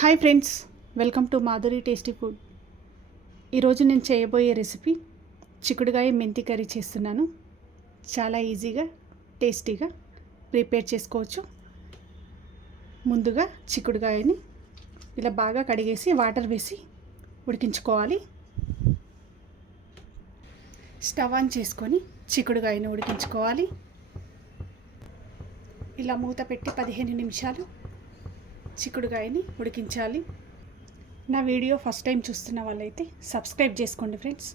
Hi friends, welcome to Madhuri tasty food. ఈరోజు నేను చేయబోయే రెసిపీ చిక్కుడుకాయ మెంతి కర్రీ చేస్తున్నాను. చాలా ఈజీగా టేస్టీగా ప్రిపేర్ చేసుకోవచ్చు. ముందుగా చిక్కుడుకాయని ఇలా బాగా కడిగేసి వాటర్ వేసి ఉడికించుకోవాలి. స్టవ్ ఆన్ చేసుకొని చిక్కుడుకాయని ఉడికించుకోవాలి. ఇలా మూత పెట్టి 15 నిమిషాలు చిక్కుడుకాయని ఉడికించాలి. నా వీడియో ఫస్ట్ టైం చూస్తున్న వాళ్ళైతే సబ్స్క్రైబ్ చేసుకోండి ఫ్రెండ్స్.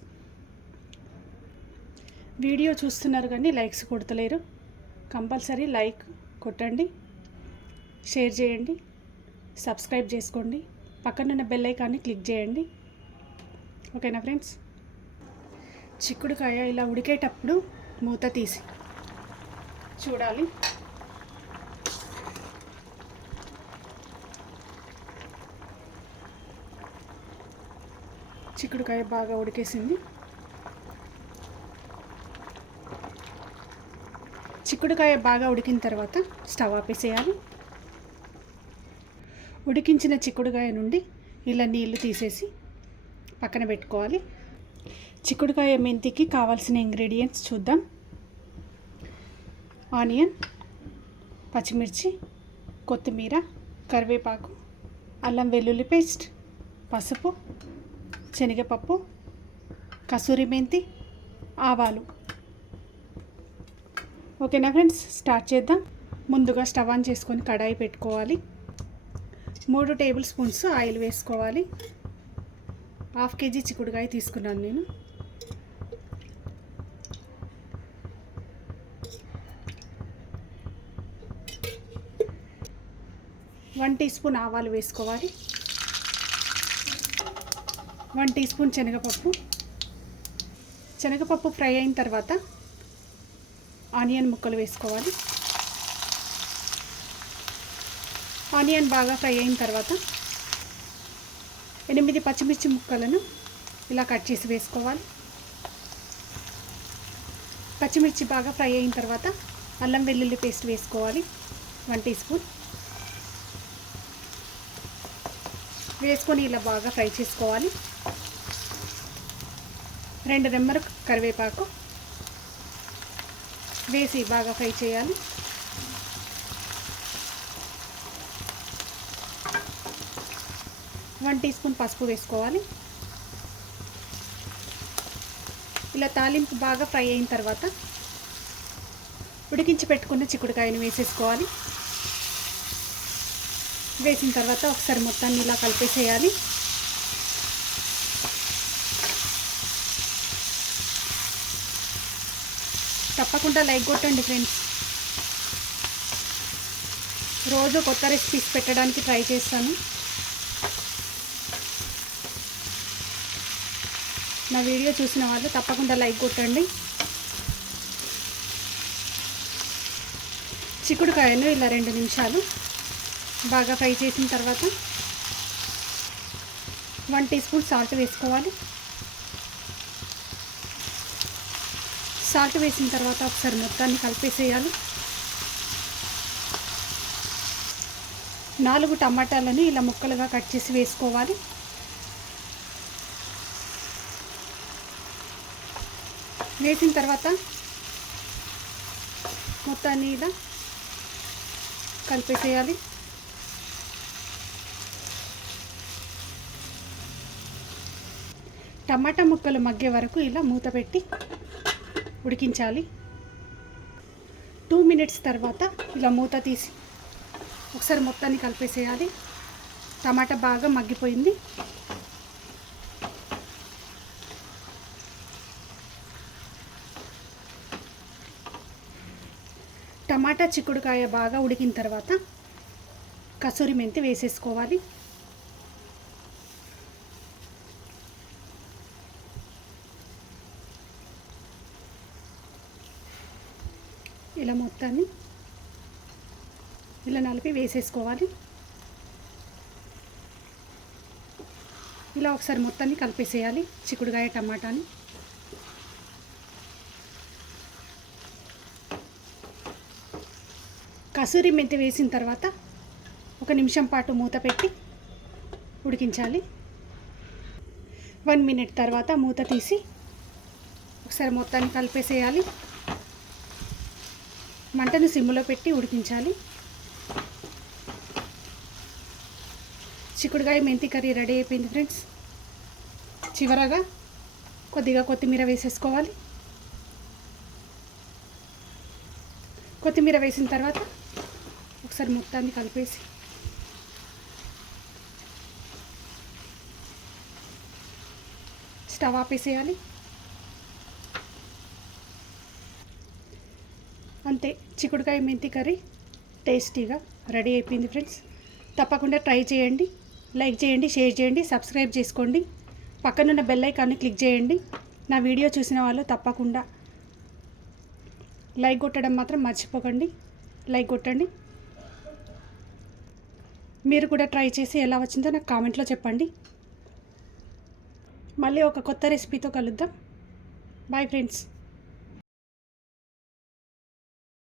వీడియో చూస్తున్నారు కానీ లైక్స్ కొడతలేరు. కంపల్సరీ లైక్ కొట్టండి, షేర్ చేయండి, సబ్స్క్రైబ్ చేసుకోండి. పక్కనున్న బెల్ ఐకాన్ని క్లిక్ చేయండి. ఓకేనా ఫ్రెండ్స్? చిక్కుడుకాయ ఇలా ఉడికేటప్పుడు మూత తీసి చూడాలి. చిక్కుడుకాయ బాగా ఉడికేసింది. చిక్కుడుకాయ బాగా ఉడికిన తర్వాత స్టవ్ ఆపేసేయాలి. ఉడికించిన చిక్కుడుకాయ నుండి ఇలా నీళ్లు తీసేసి పక్కన పెట్టుకోవాలి. చిక్కుడుకాయ మెంతికి కావాల్సిన ఇంగ్రీడియంట్స్ చూద్దాం. ఆనియన్, పచ్చిమిర్చి, కొత్తిమీర, కరివేపాకు, అల్లం వెల్లుల్లి పేస్ట్, పసుపు, శనగపప్పు, కసూరి మెంతి, ఆవాలు. ఓకేనా ఫ్రెండ్స్? స్టార్ట్ చేద్దాం. ముందుగా స్టవ్ ఆన్ చేసుకొని కడాయి పెట్టుకోవాలి. 3 టేబుల్ స్పూన్స్ ఆయిల్ వేసుకోవాలి. 1/2 కేజీ చిక్కుడుకాయ తీసుకున్నాను నేను. వన్ టీ స్పూన్ ఆవాలు వేసుకోవాలి. 1 టీ స్పూన్ శనగపప్పు. శనగపప్పు ఫ్రై అయిన తర్వాత ఆనియన్ ముక్కలు వేసుకోవాలి. ఆనియన్ బాగా ఫ్రై అయిన తర్వాత 8 పచ్చిమిర్చి ముక్కలను ఇలా కట్ చేసి వేసుకోవాలి. పచ్చిమిర్చి బాగా ఫ్రై అయిన తర్వాత అల్లం వెల్లుల్లి పేస్ట్ వేసుకోవాలి. 1 టీ స్పూన్ వేసుకొని ఇలా బాగా ఫ్రై చేసుకోవాలి. 2 రెమ్మలు కరివేపాకు వేసి బాగా ఫ్రై చేయాలి. వన్ టీ స్పూన్ పసుపు వేసుకోవాలి. ఇలా తాలింపు బాగా ఫ్రై అయిన తర్వాత ఉడికించి పెట్టుకున్న చిక్కుడుకాయను వేసేసుకోవాలి. వేసిన తర్వాత ఒకసారి మొత్తాన్ని ఇలా కలిపేసేయాలి. తప్పకుండా లైక్ కొట్టండి ఫ్రెండ్స్. రోజు కొత్త రెసిపీస్ పెట్టడానికి ట్రై చేస్తాను. నా వీడియో చూసిన వాళ్ళు తప్పకుండా లైక్ కొట్టండి. చిక్కుడుకాయను ఇలా 2 నిమిషాలు బాగా ఫ్రై చేసిన తర్వాత 1 టీ స్పూన్ సాల్ట్ వేసుకోవాలి. సాల్ట్ వేసిన తర్వాత ఒకసారి మొత్తాన్ని కలిపేసేయాలి. 4 టమాటాలను ఇలా ముక్కలుగా కట్ చేసి వేసుకోవాలి. వేసిన తర్వాత మొత్తాన్ని ఇలా కలిపేసేయాలి. టమాటా ముక్కలు మగ్గే వరకు ఇలా మూత పెట్టి ఉడికించాలి. 2 మినిట్స్ తర్వాత ఇలా మూత తీసి ఒకసారి మొత్తాన్ని కలిపేసేయాలి. టమాటా బాగా మగ్గిపోయింది. టమాటా చిక్కుడుకాయ బాగా ఉడికిన తర్వాత కసూరి మెంతి వేసేసుకోవాలి. ఇలా మొత్తాన్ని ఇలా నలిపి వేసేసుకోవాలి. ఇలా ఒకసారి మొత్తాన్ని కలిపేసేయాలి చిక్కుడుకాయ టమాటాని. కసూరి మెంతి వేసిన తర్వాత 1 నిమిషం పాటు మూత పెట్టి ఉడికించాలి. 1 మినిట్ తర్వాత మూత తీసి ఒకసారి మొత్తాన్ని కలిపేసేయాలి. మంటను సిమ్లో పెట్టి ఉడికించాలి. చిక్కుడుకాయ మెంతి కర్రీ రెడీ అయిపోయింది ఫ్రెండ్స్. చివరగా కొద్దిగా కొత్తిమీర వేసేసుకోవాలి. కొత్తిమీర వేసిన తర్వాత ఒకసారి మొత్తాన్ని కలిపేసి స్టవ్ ఆపేసేయాలి. అంతే, చిక్కుడుకాయ మెంతి కర్రీ టేస్టీగా రెడీ అయిపోయింది ఫ్రెండ్స్. తప్పకుండా ట్రై చేయండి. లైక్ చేయండి, షేర్ చేయండి, సబ్స్క్రైబ్ చేసుకోండి. పక్కనున్న బెల్ ఐకాన్ని క్లిక్ చేయండి. నా వీడియో చూసిన వాళ్ళు తప్పకుండా లైక్ కొట్టడం మాత్రం మర్చిపోకండి. లైక్ కొట్టండి. మీరు కూడా ట్రై చేసి ఎలా వచ్చిందో నాకు కామెంట్లో చెప్పండి. మళ్ళీ ఒక కొత్త రెసిపీతో కలుద్దాం. Bye friends.